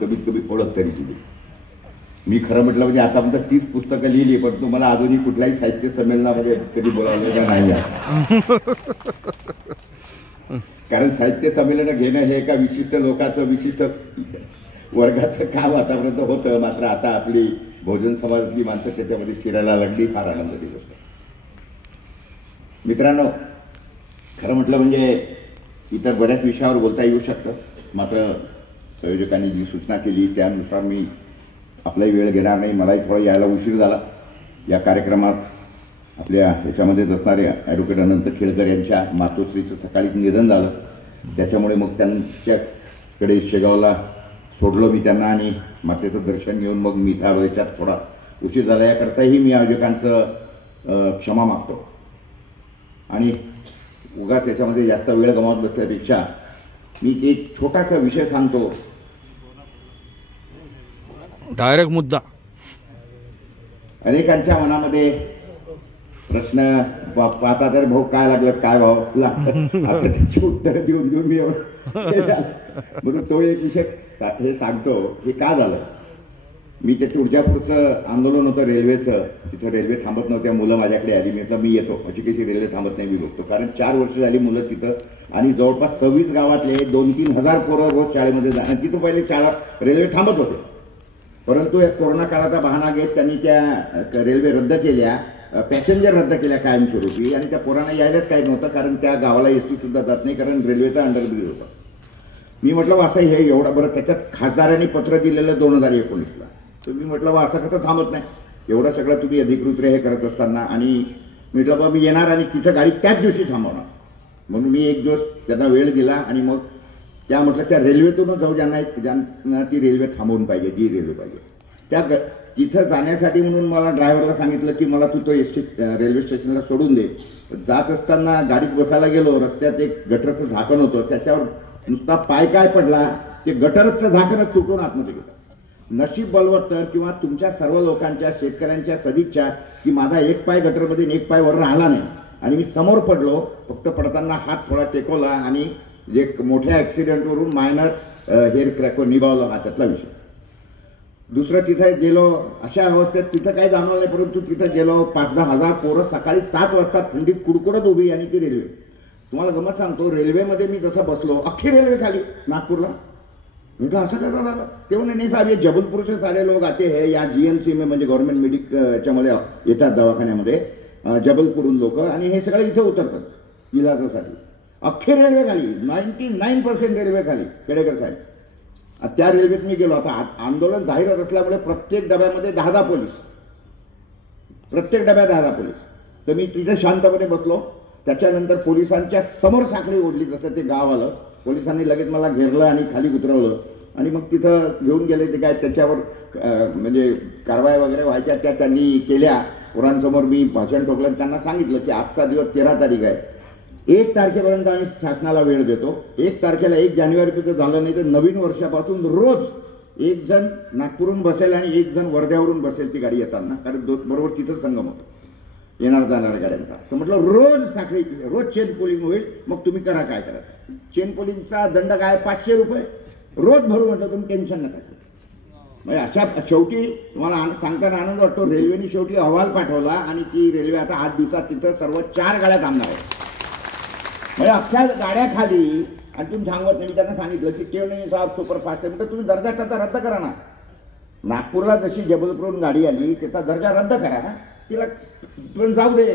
कमीत कमी ओळख तरी दिली. मी खरं म्हटलं म्हणजे आतापर्यंत 30 पुस्तकं लिहिली, पण तुम्हाला अजूनही कुठल्याही साहित्य संमेलनामध्ये कधी बोलावलेलं नाही आहे. कारण साहित्य संमेलन घेणं हे एका विशिष्ट लोकांचं विशिष्ट वर्गाचं काम आतापर्यंत होतं. मात्र आता आपली बहुजन समाजातली माणसं त्याच्यामध्ये शिरायला लागली. फार आनंदाची गोष्ट. मित्रांनो, खरं म्हटलं म्हणजे इतर बऱ्याच विषयावर बोलता येऊ शकतं, मात्र संयोजकांनी जी सूचना केली त्यानुसार मी आपलाही वेळ घेणार नाही. मलाही थोडा यायला उशीर झाला. या कार्यक्रमात आपल्या ह्याच्यामध्येच असणारे ॲडव्होकेट अनंत खेळकर यांच्या मातोश्रीचं सकाळीच निधन झालं. त्याच्यामुळे मग त्यांच्याकडे शेगावला सोडलं मी त्यांना आणि मातेचं दर्शन घेऊन मग मी त्याच्यात थोडा उशीर झाला. याकरताही मी आयोजकांचं क्षमा मागतो. आणि उगाच याच्यामध्ये जास्त वेळ गमावत बसल्यापेक्षा मी एक छोटासा विषय सांगतो. डायरेक्ट मुद्दा. अनेकांच्या मनामध्ये प्रश्न पाहता तर भाऊ काय लागलं, काय भाव आता त्याची उत्तरं देऊन देऊन मी म्हणून तो एक विषय हे सांगतो. हे का झालं, मी ते तुळजापूरचं आंदोलन होतं रेल्वेचं, तिथं रेल्वे थांबत नव्हत्या. मुलं माझ्याकडे आली. मी म्हटलं मी येतो, अशी कशी रेल्वे थांबत नाही मी बघतो. कारण 4 वर्ष झाली मुलं तिथं आणि जवळपास 26 गावातले 2-3 हजार पोरं रोज शाळेमध्ये जाणं. तिथं पहिले शाळा रेल्वे थांबत होते, परंतु या कोरोना काळाचा बहाणा घेत त्यांनी त्या रेल्वे रद्द केल्या, पॅसेंजर रद्द केल्या कायमस्वरूपी. आणि त्या पोरांना यायलाच काही नव्हतं, कारण त्या गावाला एसटी सुद्धा जात नाही, कारण रेल्वेचा अंडरब्रिज होता. मी म्हटलं असं हे एवढं बरं. त्याच्यात खासदारांनी पत्र दिलेलं 2019ला. तर मी म्हटलं असं कसं थांबत नाही, एवढं सगळं तुम्ही अधिकृत हे करत असताना. आणि म्हटलं बा मी येणार आणि तिथं गाडी त्याच दिवशी थांबवणार. म्हणून मी एक दिवस त्यांना वेळ दिला आणि मग त्या म्हटलं त्या रेल्वेतूनच जाऊ ज्यांना ती रेल्वे थांबवून पाहिजे, जी रेल्वे पाहिजे त्या तिथं जाण्यासाठी. म्हणून मला ड्रायव्हरला सांगितलं की मला तू तो रेल्वे स्टेशनला सोडून दे. जात असताना गाडीत बसायला गेलो, रस्त्यात एक गटरचं झाकण होतं, त्याच्यावर नुसता पाय काय पडला, ते गटरचं झाकणच तुटून आतमध्ये गेलं. नशीब बलवत्तर किंवा तुमच्या सर्व लोकांच्या शेतकऱ्यांच्या सदिच्छा की माझा एक पाय गटरमध्ये आणि एक पाय वर राहिला नाही आणि मी समोर पडलो. फक्त पडताना हात थोडा टेकवला आणि एक मोठ्या ॲक्सिडेंटवरून मायनर हेअर क्रॅक निभावलं, हा त्यातला विषय. दुसरं तिथं गेलो अशा अवस्थेत, तिथं काय जाणवलं नाही, परंतु तिथं गेलो 5-10 हजार पोरं सकाळी 7 वाजता थंडीत कुडकुडत उभी आणि ती रेल्वे. तुम्हाला गमत सांगतो, रेल्वेमध्ये मी जसं बसलो, अख्खी रेल्वे खाली नागपूरला. म्हटलं असं कसं झालं. ते म्हणे नाही साहेब, ये जबलपूर से सारे लोग आते हैं या GMC में, म्हणजे गव्हर्नमेंट मेडिक याच्यामध्ये येतात दवाखान्यामध्ये जबलपूरहून लोक, आणि हे सगळे इथे उतरतात इलाजासाठी. अख्खी रेल्वे खाली, 99% रेल्वे खाली. खेडेकर साहेब, त्या रेल्वेत मी गेलो. आता आंदोलन जाहीरच असल्यामुळे प्रत्येक डब्यामध्ये 10 पोलीस, प्रत्येक डब्यात 10 पोलीस. तर मी तिथे शांतपणे बसलो. त्याच्यानंतर पोलिसांच्या समोर साखळी ओढली, जसं ते गाव आलं. पोलिसांनी लगेच मला घेरलं आणि खाली उतरवलं आणि मग तिथं घेऊन गेले. ते काय त्याच्यावर म्हणजे कारवाई वगैरे व्हायच्या त्या त्यांनी केल्या. पोरांसमोर मी भाषण ठोकलं. त्यांना सांगितलं की आजचा दिवस 13 तारीख आहे, 1 तारखेपर्यंत आम्ही शासनाला वेळ देतो. 1 तारखेला 1 जानेवारीपर्यंत झालं नाही तर नवीन वर्षापासून रोज एक जण नागपूरहून बसेल आणि एक जण वर्ध्यावरून बसेल ती गाडी येताना, कारण बरोबर तिथं संगम होतो येणार जाणाऱ्या गाड्यांचा. तर म्हटलं रोज साखळी, रोज चेन पोलिंग होईल, मग तुम्ही करा काय करायचं. चेन पोलिंगचा दंड काय, 500 रुपये रोज भरू. म्हटलं तुम्ही टेन्शन नका. म्हणजे अशा शेवटी तुम्हाला सांगताना आनंद वाटतो, रेल्वेने शेवटी अहवाल पाठवला आणि ती रेल्वे आता 8 दिवसात तिथं सर्व 4 गाड्या थांबणार आहेत. म्हणजे अख्ख्या गाड्या खाली. आणि तुम्ही सांगत नाही. मी त्यांना सांगितलं की केव नाही साहेब सुपरफास्ट आहे. म्हटलं तुम्ही दर्जा त्याचा रद्द करा ना. नागपूरला जशी जबलपूरहून गाडी आली त्याचा दर्जा रद्द करा. तिला पण जाऊ दे.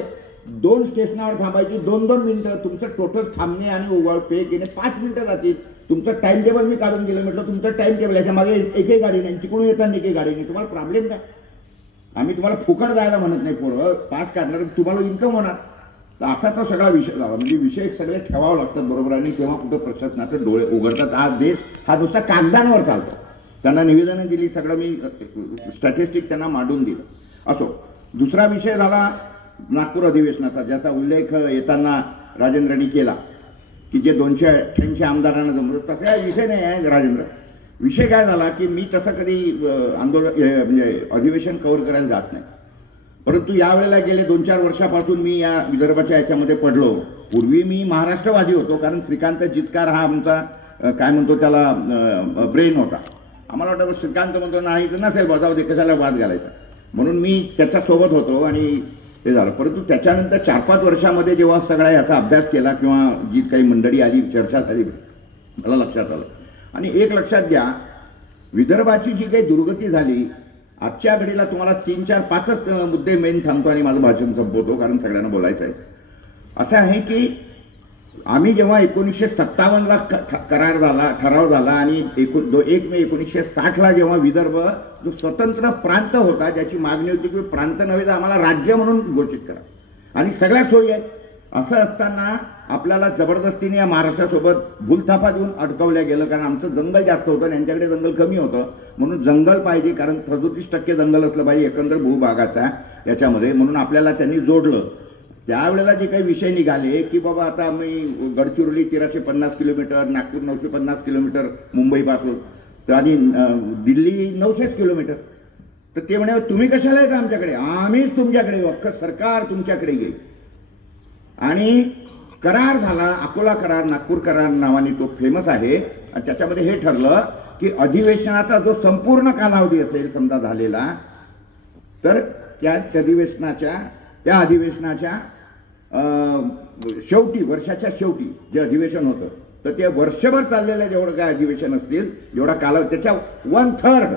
2 स्टेशनावर थांबायची, 2-2 मिनिटं. तुमचं टोटल थांबणे आणि ओव्हर पे घेणे 5 मिनिटं जातील. तुमचं टाइम टेबल मी काढून गेलं. म्हटलं तुमचं टाइम टेबल, याच्या मागे एकही गाडी नाही, तिकडून येताना एकही गाडी नाही. तुम्हाला प्रॉब्लेम काय. आम्ही तुम्हाला फुकट जायला म्हणत नाही. पोरं पास काढणार, तुम्हाला इन्कम होणार. तर असा तो सगळा विषय झाला. म्हणजे विषय सगळे ठेवावं लागतात बरोबर. आणि तेव्हा कुठं प्रशासनाचे डोळे उघडतात. हा देश हा नुसता कागदांवर चालतो. त्यांना निवेदनं दिली, सगळं मी स्टॅटिस्टिक त्यांना मांडून दिलं. असो. दुसरा विषय झाला नागपूर अधिवेशनाचा, ज्याचा उल्लेख येताना राजेंद्रांनी केला की जे 288 आमदारांना जमलं. तसा विषय नाही आहे राजेंद्र. विषय काय झाला की मी तसं कधी आंदोलन म्हणजे अधिवेशन कव्हर करायला जात नाही. परंतु यावेळेला गेले 2-4 वर्षापासून मी या विदर्भाच्या याच्यामध्ये पडलो. पूर्वी मी महाराष्ट्रवादी होतो, कारण श्रीकांत जितकार हा आमचा काय म्हणतो त्याला ब्रेन होता. आम्हाला वाटतं श्रीकांत म्हणतो नाही तर नसेल बजाव दे, कशाला वाद घालायचा, म्हणून मी त्याच्यासोबत होतो आणि ते झालं. परंतु त्याच्यानंतर 4-5 वर्षामध्ये जेव्हा सगळा याचा अभ्यास केला किंवा जी काही मंडळी आली, चर्चा झाली, मला लक्षात आलं. आणि एक लक्षात घ्या, विदर्भाची जी काही दुर्गती झाली, आजच्या घडीला तुम्हाला 3-4-5च मुद्दे मेन सांगतो आणि माझं भाषण संपवतो, कारण सगळ्यांना बोलायचं आहे. असं आहे की आम्ही जेव्हा 1957ला करार झाला, ठराव झाला आणि 1 मे 1960ला जेव्हा विदर्भ जो स्वतंत्र प्रांत होता, ज्याची मागणी होती की प्रांत नव्हे तर आम्हाला राज्य म्हणून घोषित करा आणि सगळ्या सोयी आहेत, असं असताना आपल्याला जबरदस्तीने या महाराष्ट्रासोबत भूलथापा देऊन अडकवल्या गेलं. कारण आमचं जंगल जास्त होतं आणि यांच्याकडे जंगल कमी होतं, म्हणून जंगल पाहिजे, कारण 37% जंगल असलं पाहिजे एकंदर भूभागाचा याच्यामध्ये, म्हणून आपल्याला त्यांनी जोडलं. त्यावेळेला जे काही विषय निघाले की बाबा आता आम्ही गडचिरोली 1350 किलोमीटर, नागपूर 950 किलोमीटर मुंबईपासून, तर आणि दिल्ली 900 किलोमीटर, तर ते म्हणे तुम्ही कशाला येता आमच्याकडे, आम्हीच तुमच्याकडे येऊ, अख्खं सरकार तुमच्याकडे येईल. आणि करार झाला, अकोला करार, नागपूर करार नावाने तो फेमस आहे. आणि त्याच्यामध्ये हे ठरलं की अधिवेशनाचा जो संपूर्ण कालावधी असेल समजा झालेला, तर त्या अधिवेशनाच्या शेवटी, वर्षाच्या शेवटी जे अधिवेशन होतं, तर ते वर्षभर चाललेलं जेवढं काय अधिवेशन असतील, जेवढा कालावधी, त्याच्या 1/3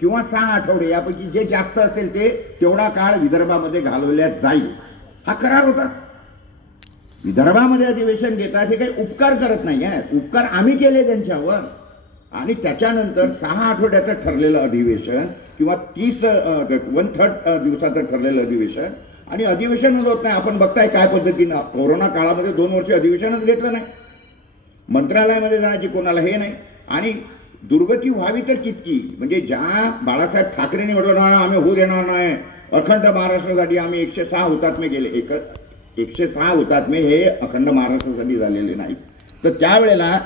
किंवा 6 आठवडे यापैकी जे जास्त असेल ते तेवढा काळ विदर्भामध्ये घालवल्या जाईल, हा करार होता. विदर्भामध्ये अधिवेशन घेतात हे काही उपकार करत नाही आहे, उपकार आम्ही केले त्यांच्यावर. आणि त्याच्यानंतर 6 आठवड्याचं ठरलेलं अधिवेशन किंवा 1/3 दिवसाचं ठरलेलं अधिवेशन, आणि अधिवेशन होत नाही. आपण बघताय काय पद्धतीनं कोरोना काळामध्ये 2 वर्ष अधिवेशनच घेतलं नाही, मंत्रालयामध्ये जाण्याची कोणाला हे नाही. आणि दुर्गती व्हावी तर कितकी, म्हणजे ज्या बाळासाहेब ठाकरेंनी म्हटलं ना आम्ही होऊ देणार नाही, अखंड महाराष्ट्रासाठी आम्ही 106 हुतात्मे गेले, 106 हुतात्मे हे अखंड महाराष्ट्रासाठी झालेले नाही, तर त्यावेळेला